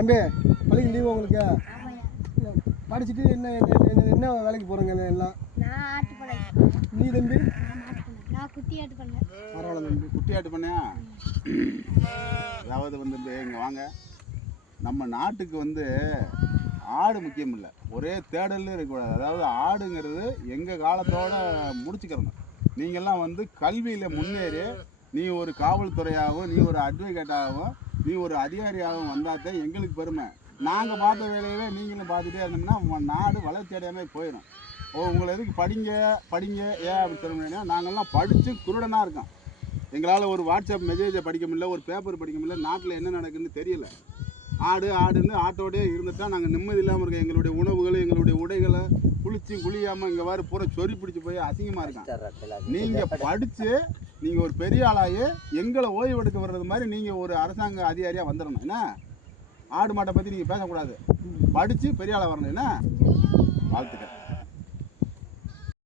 தம்பி பள்ளிக்கு லீவு உங்களுக்கு? படிச்சுட்டு என்ன என்ன வேலைக்கு போகிறீங்க எல்லாம்? நீ தம்பி? பரவாயில்ல தம்பி. குட்டியாட்டு பண்ணையா? அதாவது வந்து இங்கே வாங்க, நம்ம நாட்டுக்கு வந்து ஆடு முக்கியம் இல்லை, ஒரே தேடல்ல இருக்கக்கூடாது. அதாவது ஆடுங்கிறது எங்கள் காலத்தோட முடிச்சுக்கிறணும். நீங்கள்லாம் வந்து கல்வியில் முன்னேறி நீ ஒரு காவல்துறையாகவும் நீ ஒரு அட்வொகேட்டாகவும் நீ ஒரு அதிகாரியாகவும் வந்தாதான் எங்களுக்கு பெருமை. நாங்கள் பார்த்த வேலையவே நீங்களும் பார்த்துட்டே இருந்தோம்னா நாடு வளர்ச்சி அடையாமல் போயிடும். உங்களை எதுக்கு படிங்க படிங்க ஏன் அப்படி சொல்லுங்கன்னா, நாங்கள்லாம் படித்து குருடனாக இருக்கோம். எங்களால் ஒரு வாட்ஸ்அப் மெசேஜை படிக்க முடியல, ஒரு பேப்பர் படிக்க முடியல, நாட்டில் என்ன நடக்குதுன்னு தெரியல. ஆடுன்னு ஆட்டோடே இருந்துட்டு தான் நாங்கள் நிம்மதி இல்லாமல் இருக்கோம். எங்களுடைய உணவுகள் எங்களுடைய உடைகளை குளியாமல் இங்கே வர பூரா சொறி பிடிச்சி போய் அசிங்கமாக இருக்கான். நீங்கள் படித்து நீங்கள் ஒரு பெரிய ஆளாகி எங்களை ஓய்வு எடுக்க வர்றது மாதிரி நீங்கள் ஒரு அரசாங்க அதிகாரியாக வந்துடணும். என்ன ஆடு மாட்டை பற்றி நீங்கள் பேசக்கூடாது, படித்து பெரிய ஆளாக வரணும். என்ன வாழ்த்துக்கள்.